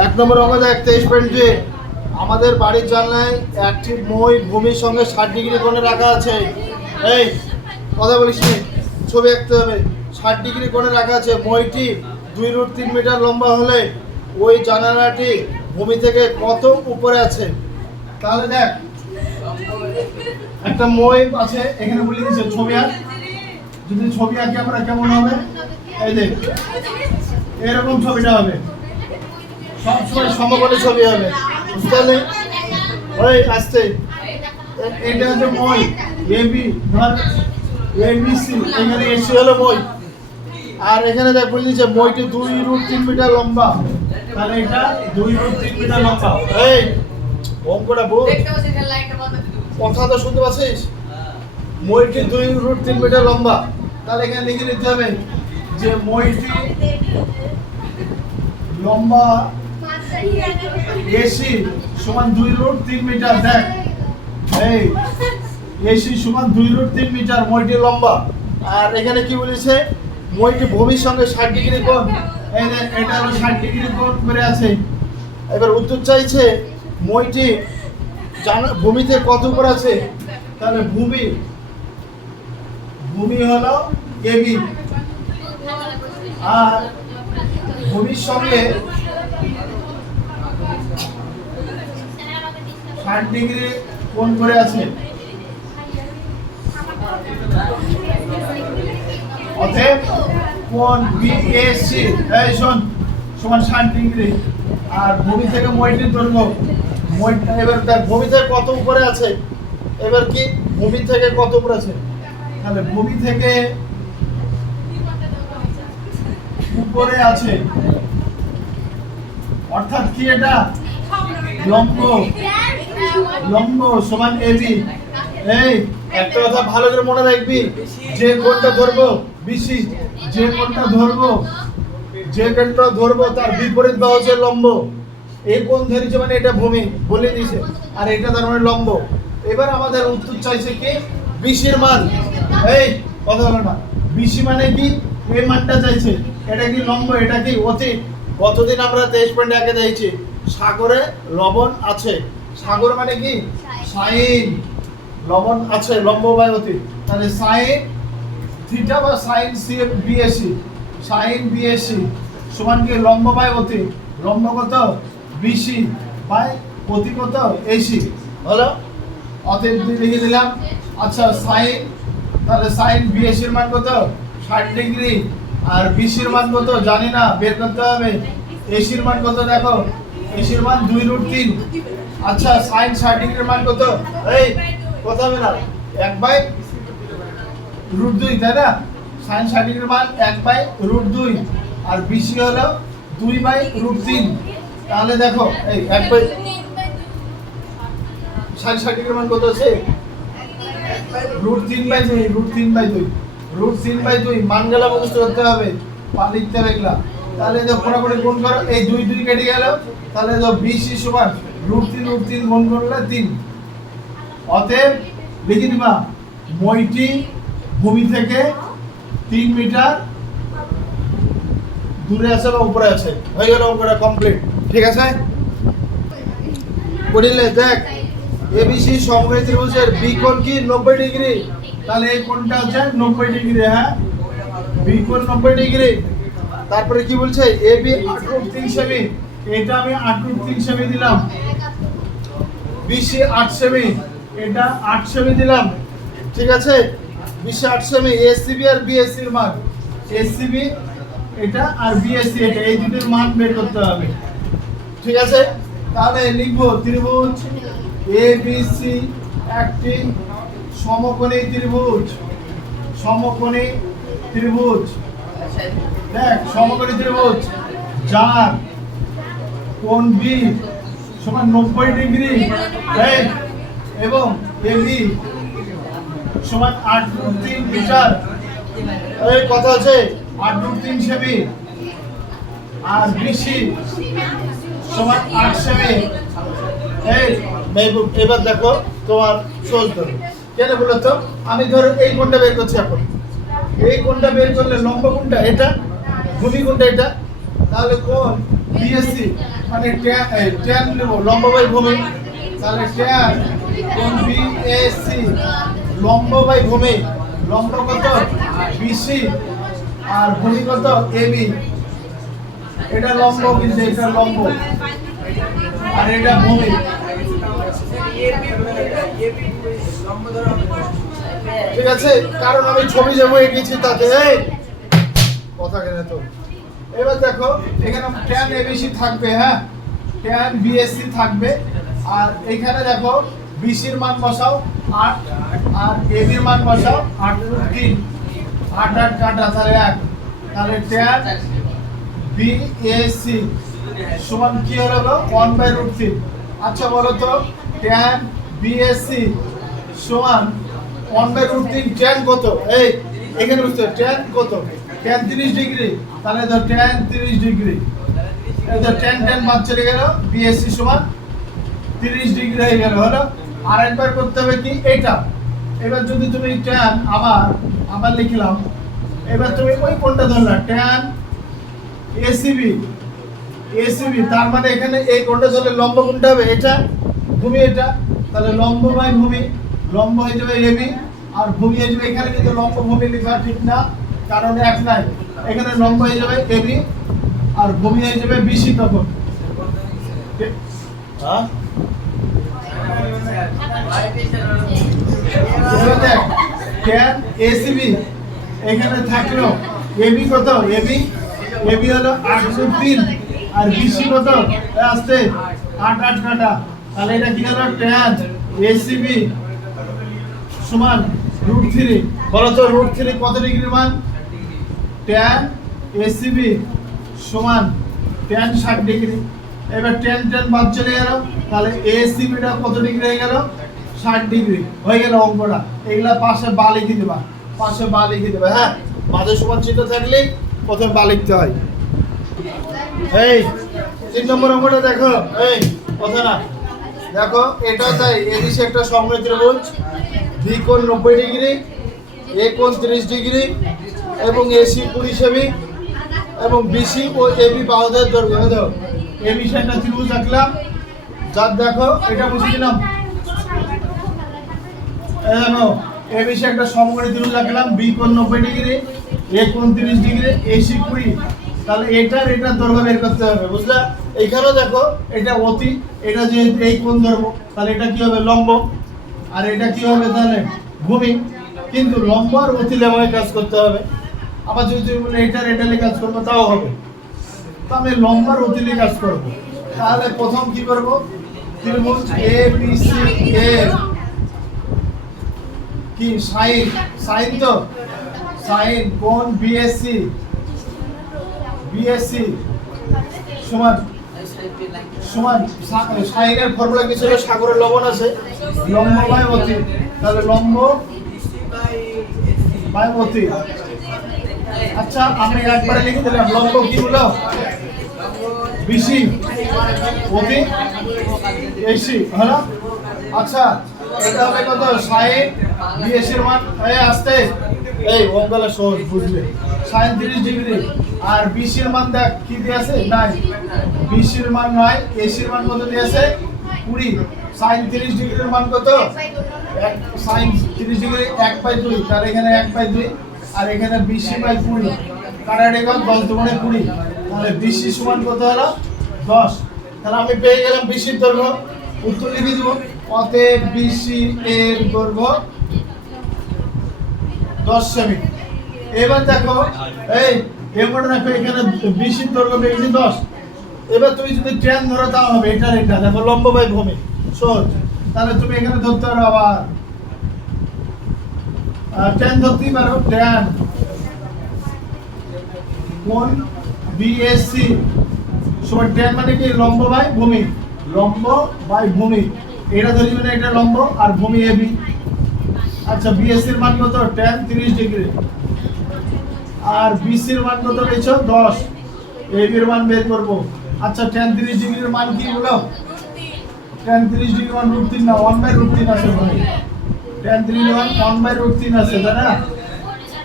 এক নম্বর অঙ্ক দেখ 23.2 আমাদের বাড়ির জানলায় একটি মই ভূমির সঙ্গে 60 ডিগ্রি কোণে রাখা আছে। এই কথা বলিস নি, ছবি আঁকতে হবে। 60 ডিগ্রি কোণে রাখা আছে। মইটি 2√3 মিটার লম্বা হলে ওই জানালাটি ভূমি থেকে কত উপরে আছে? তাহলে দেখ একটা মই আছে, এখানে বলে দিচ্ছে ছবি আঁক। যদি ছবি আঁকি আমরা কেমন হবে, এই দেখ এরকম ছবিটা হবে, সবসময় সমকোণে ছবি হবে, বুঝতে পারলে? ওই আসছে এটা হচ্ছে মই এবি, ধর এবিসি, এখানে এসি হলো মই, আর এখানে দেখ বলে দিচ্ছে মইটি 2√3 মিটার লম্বা, তাহলে এটা 2√3 মিটার লম্বা। এই অঙ্কটা বল, কথা তো শুনতে পাচ্ছিস? মইটি 2√3 মিটার লম্বা, তাহলে এখানে লিখে নিতে হবে যে মইটি লম্বা এসি সমান 2√3 মিটার। দেখ এই এসি সমান 2√3 মিটার, মইটি লম্বা। আর এখানে কি বলেছে, মইটি ভূমির সঙ্গে 60 ডিগ্রি কোণ, এই দেখ এটা হলো 60 ডিগ্রি কোণ করে আছে। এবার উত্তর চাইছে মইটি ভূমিতে কত উপর আছে, তাহলে ভূমি হলো এবি, আর ভূমির সঙ্গে 60 ডিগ্রি কোণ করে আছে। অতএব কোণ বিএসি এই শোন সমান 60 ডিগ্রি, আর ভূমি থেকে মইটির দৈর্ঘ্য, এবার দেখ ভূমি থেকে কত উপরে আছে। এবার কি ভূমি থেকে কত উপরে আছে, তাহলে ভূমি থেকে উপরে আছে, অর্থাৎ কি এটা লম্ব সমান এবি। এই একটা কথা ভালো করে মনে রাখবি, যে কোণটা ধরবো বিসি, যে কোণটা ধরবো তার বিপরীত বাহু হচ্ছে লম্ব। এই কোণ ধরেছে মানে এটা ভূমি বলে দিয়েছে, আর এটা তার মানে লম্ব। এবার আমাদের উত্তর চাইছে কি বিসির মান। এই কথা হলো না, বিসি মানে কি এই মানটা চাইছে, এটা কি লম্ব, এটা কি অতীত। গতদিন আমরা 23.1 দিয়েছি সাগরে লবণ আছে। সাগর মানে কি সাইন, লবণ আছে, লম্ব বাই অতীত। তাহলে সাইন থিটা বা sine C BAC, sine BAC সমান কি লম্ব বাই অতীত। লম্ব কত বিসি বাই অতীত কত এসি হলো। অতীত লিখে দিলাম। আচ্ছা সাইন, তাহলে সাইন বিএসির মান কত 60 ডিগ্রি, আর বিসির মান কত জানি না, বের করতে হবে। এসির মান কত দেখো, এসির মান 2√3। আচ্ছা সাইন 60 ডিগ্রির মান কত, এই কথা হবে না 1/√2, তাই না? সাইন 60 ডিগ্রির মান 1/√2, আর বিসি হলো 2/√3। তাহলে দেখো এই সাইন 60 ডিগ্রির মান কত আছে, √3/2 মান গেলা মুখস্থ করতে হবে, লিখতে হবে এগুলা। তাহলে যে ফটাফট গুণ করো, এই 2 কেটে গেল, তাহলে তো বিসি সমান √3 গুণ করলে 3। অতএব লিখে দিবা মইটি ভূমি থেকে 3 মিটার দূরে আছে বা উপরে আছে। হয়ে গেল অঙ্কটা কমপ্লিট, ঠিক আছে? পড়িলে দেখ এবিসি সমবাহু ত্রিভুজের বি কোণ কি 90 ডিগ্রি, তাহলে এই কোণটা হচ্ছে 90 ডিগ্রি। হ্যাঁ বি কোণ 90 ডিগ্রি। তারপরে কি বলছে এবি 8√3 সেমি, এটা আমি 8√3 সেমি দিলাম। বিসি 8 সেমি, এটা 8 সেমি দিলাম, ঠিক আছে? বিসি 8 সেমি। এসিবি আর বিএসির মান, এসিবি এটা আর বিএসি এটা, এই দুটোর মান বের করতে হবে, ঠিক আছে? তাহলে লিখবো ত্রিভুজ এবিসি একটি সমকোণী ত্রিভুজ, দেখ সমকোণী ত্রিভুজ যার কোণ বি সমান 90 ডিগ্রি, এবং এবি সমান 8√3 মিটার। এই কথা আছে 8√3 সেমি, আর বিসি সমান 8 সেমি। এই এবার দেখো তোমার সহজ ধরো, কেন বলো তো? আমি ধরো এই কোণটা বের করছি এখন, এই কোণটা বের করলে লম্ব কোণটা এটা, ভূমি কোণটা এটা, তাহলে কোণ বিএসসি মানে ট্যান নেব লম্ব বাই ভূমি, তাহলে ট্যান কোণ বিএসসি লম্ব বাই ভূমি, লম্ব কত বিসি আর ভূমি কত এবি। এটা লম্ব কিন্তু এটা লম্ব আর এটা ভূমি। ঠিক আছে, কারণ আমি ছবি যাবো এঁকেছি তাতে কথা কেন তো। এবার দেখো এখানে ট্যান এবিসি থাকবে, হ্যাঁ ট্যান বিএসসি থাকবে, আর এখানে দেখো বিসির মান বসাও 8 আর এবির মান বসাও 8√3, 8 8 কাটা তাহলে 1, তাহলে ট্যান বিএসসি সমান কি হলো 1/√3। আচ্ছা বলো তো ট্যান বিএসসি সমান 1/√3 ট্যান কত? এই এখানে বুঝতে ট্যান কত, ট্যান 30 ডিগ্রি, তাহলে তো ট্যান 30 ডিগ্রি, এই তো ট্যান ট্যান বাদ চলে গেল, বিএসসি সমান 30 ডিগ্রি হয়ে গেল হলো। আরেকবার করতে হবে কি এটা। এবার যদি তুমি ট্যান আবার লিখলাম, এবার তুমি ওই কোণটা ধরলা ট্যান এসিবি, তার মানে এখানে এই কোণটা ধরলে লম্ব কোণটা হবে এটা, ভূমি এটা, তাহলে লম্ব বাই ভূমি, লম্ব হয়ে যাবে এবি আর ভূমি হয়ে যাবে, এখানে কিন্তু লম্ব ভূমি লেখা ঠিক না কারণ এক নাই, এখানে লম্ব হয়ে যাবে এবি আর ভূমি হয়ে যাবে বিসি। তখন হ্যাঁ ট্যান এসিবি এখানে থাকলো এবি কত, এবি হলো 8/3 আর বিসি কত আসছে 8 8 কাটা, তাহলে এটা কি হলো ট্যান এসিবি সমান √3। বলো তো √3 কত ডিগ্রি মান? ট্যান এসিবি সমান ট্যান 60 ডিগ্রি। এবার ট্যান ট্যান বাদ চলে গেল, তাহলে এসিবিটা কত ডিগ্রি হয়ে গেল 60 ডিগ্রি হয়ে গেল অঙ্কটা। এগুলা পাশে বা লিখে দেবা, পাশে বা লিখে দেবে, হ্যাঁ মাঝে সমান চিহ্ন থাকলে প্রথমে বা লিখতে হয়। এই 3 নম্বর অঙ্কটা দেখো, এই কথা না দেখো এটা তাই এবিসি একটা সমকোণী ত্রিভুজ, বি কোণ 90 ডিগ্রি, এ কোণ 30 ডিগ্রি এবং এসি 20 সেমি এবং বিসি ও এবি বাহুদের দৈর্ঘ্য। দেখো এবিসি একটা ত্রিভুজ আঁকলাম, যার দেখো এটা বুঝে দিলাম, দেখো এবিসি একটা সমকোণী ত্রিভুজ আঁকলাম, বি কোণ 90 ডিগ্রি, এ কোণ 30 ডিগ্রি, এসি 20, তাহলে এটার দৈর্ঘ্য বের করতে হবে, বুঝলা? এইখানেও দেখো এটা অতি, এটা যে এই কোণ ধরবো তাহলে এটা কি হবে লম্ব, আর এটা কি হবে তাহলে ভূমি, কিন্তু লম্ব আর অতি লেভাবে কাজ করতে হবে। আবার যদি তুমি বলে এটা কাজ করবো তাও হবে, তো আমি লম্ব আর অতি কাজ করবো। তাহলে প্রথম কি করব, ত্রিভুজ এ বি সি এর কি সাইন তো সাইন কোণ বিএসসি সমান সাইনের ফর্মুলা কি ছিল, সাগরের লবণ আছে লম্ব বাই অতি, তাহলে লম্ব বাই অতি। আচ্ছা আমি একবারে লিখে দিলাম লম্ব কি হলো বিসি, অতি এসি হলো। আচ্ছা এটা হবে কত সাইন বিএসসি এর মান আসতে, এই অঙ্কটা সহজ বুঝলে, সাইন 30 ডিগ্রি আর বিসির মান দেখ কি দিয়েছে নাই, বিসির মান নয়, এসির মান কত দিয়েছে 20, সাইন 30 ডিগ্রির মান কত সাইন 30 ডিগ্রি 1/2, তার এখানে 1/2 আর এখানে বিসি বাই 20 কাটাকাটি গেল 10 দুগুণে 20, তাহলে বিসি সমান কত হলো 10। তাহলে আমি পেয়ে গেলাম বিসির দৈর্ঘ্য, উত্তর লিখে দেব, অতএব বিসি এর দৈর্ঘ্য 10 সেমি। এবার দেখো এই এমনটা দেখো এখানে বিসির দৈর্ঘ্য পেয়েছি 10, এবার তুমি যদি ট্যান ধরো তাও হবে এটা দেখো লম্ব বাই ভূমি সহজ, তাহলে তুমি এখানে ধরতে পারো আবার ট্যান ধরতেই পারো, ট্যান কোণ বিএসসি সমান ট্যান মানে কি লম্ব বাই ভূমি, লম্ব বাই ভূমি, এটা ধরি মানে এটা লম্ব আর ভূমি এবি। আচ্ছা বিএসসি এর মান কত ট্যান 30 ডিগ্রি আর বিসির মান কত পেয়েছো 10, এবি এর মান বের করব। আচ্ছা ট্যান 30 ডিগ্রির মান কি হলো, ট্যান 30 ডিগ্রির মান √3 না 1/√3 আছে ভাই, ট্যান 30 এর মান 1/√3 আছে তাই না,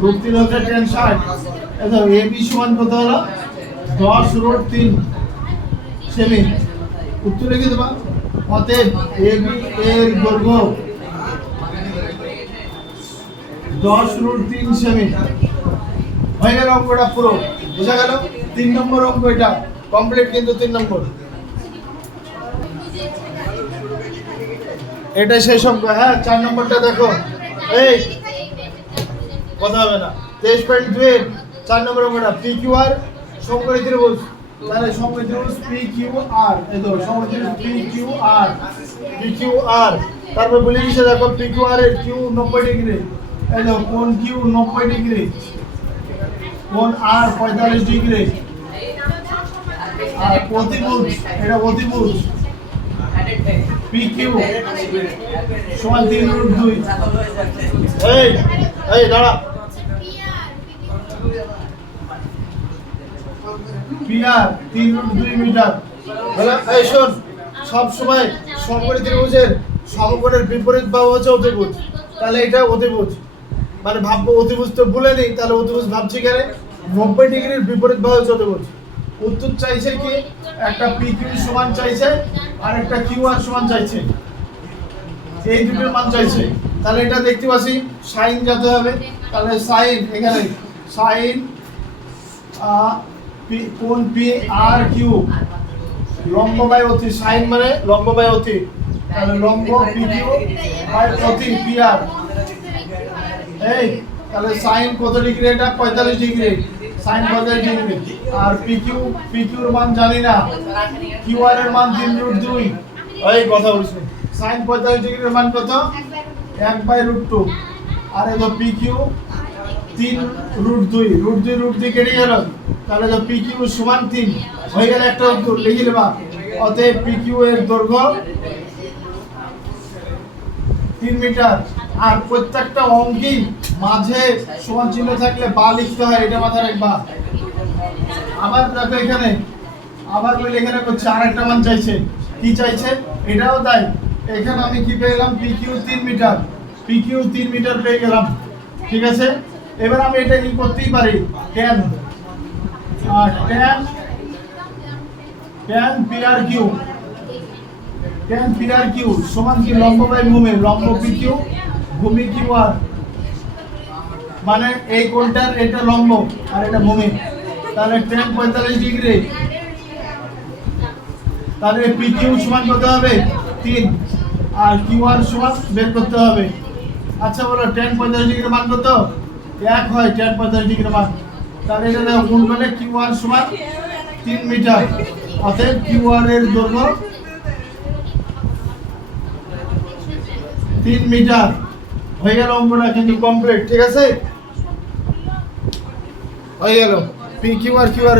√3 হচ্ছে ট্যান 60। দেখো এবি সমান কত হলো 10√3, সেমি। উত্তর লিখে দেবা। অতএব এবি এর দৈর্ঘ্য 10√3 সেমি। হয়ে গেল অঙ্কটা পুরো, বোঝা গেল? 3 নম্বর অঙ্ক এটা কমপ্লিট, কিন্তু 3 নম্বর এটা শেষ অঙ্ক। হ্যাঁ, 4 নম্বরটা দেখো। এই কথা হবে না। 23.2 4 নম্বর অঙ্কটা PQR সমকোণী ত্রিভুজ। তাহলে সমকোণী ত্রিভুজ PQR, এই তো সমকোণী ত্রিভুজ PQR। তারপর বলে দিছে দেখো PQR এর Q 90 ডিগ্রি, এই তো কোণ Q 90 ডিগ্রি, কোণ R 45 ডিগ্রি, আর অতিভুজ, এটা অতিভুজ PQ সমান 3√2। এই দাঁড়া, PR 3√2 মিটার। বলে এই শোন, সব সময় সমকোণী ত্রিভুজের সমকোণের বিপরীত বাহু হচ্ছে অতিভুজ। তাহলে এটা অতিভুজ, মানে ভাববো অতিভুজ তো ভুলে নেই, তাহলে অতিভুজ ভাবছি কেন? 90 ডিগ্রির বিপরীত বাহু হচ্ছে অতিভুজ। উত্তর চাইছে কি? একটা PQ সমান চাইছে আর একটা QR সমান চাইছে, এই দুটোর মান চাইছে। তাহলে এটা দেখতে পাচ্ছি সাইন যেতে হবে। তাহলে সাইন, এখানে সাইন কোণ PRQ লম্ব বাই অতি, সাইন মানে লম্ব বাই অতি, তাহলে লম্ব PQ বাই অতি PR। এই তাহলে সাইন কত ডিগ্রি? এটা 45 ডিগ্রি, সাইন 45 ডিগ্রি। আর PQর মান জানি না, QR এর মান 3√2। এই কথা বলছি, সাইন 45 ডিগ্রির মান কত? 1/√2। আর এই তো PQ 3√2 কেটে গেল, তাহলে তো PQ সমান 3 হয়ে গেল। একটা উত্তর লিখে নেবা। অতএব PQ এর দৈর্ঘ্য 3 মিটার। আর প্রত্যেকটা অঙ্কেই মাঝে সমান চিহ্ন থাকলে বা লিখতে হয়, এটা মাথায় রাখবা। আবার দেখো এখানে, আবার বলে এখানে করছে আরেকটা মান চাইছে। কি চাইছে? এটাও তাই। এখানে আমি কি পেয়ে গেলাম? PQ 3 মিটার, PQ 3 মিটার পেয়ে গেলাম। ঠিক আছে, এবার আমি এটা কি করতেই পারি, tan PRQ, tan PRQ সমান কি? লম্ব বাই ভূমি, লম্ব PQ ভূমি QR। মানে এই কোণটার এটা লম্ব আর এটা ভূমি, তাহলে tan 45 ডিগ্রি। তাহলে PQ সমান কত হবে? 3, আর QR সমান বের করতে হবে। আচ্ছা বলো, tan 45 ডিগ্রির মান কত? 1 হয় tan 45 ডিগ্রির মান। তাহলে এটা দেখো গুণ করলে QR সমান 3 মিটার। অতএব QR এর দৈর্ঘ্য 3 মিটার। হয়ে গেল অঙ্কটা কিন্তু কমপ্লিট। ঠিক আছে, হয়ে গেল। PQ আর QR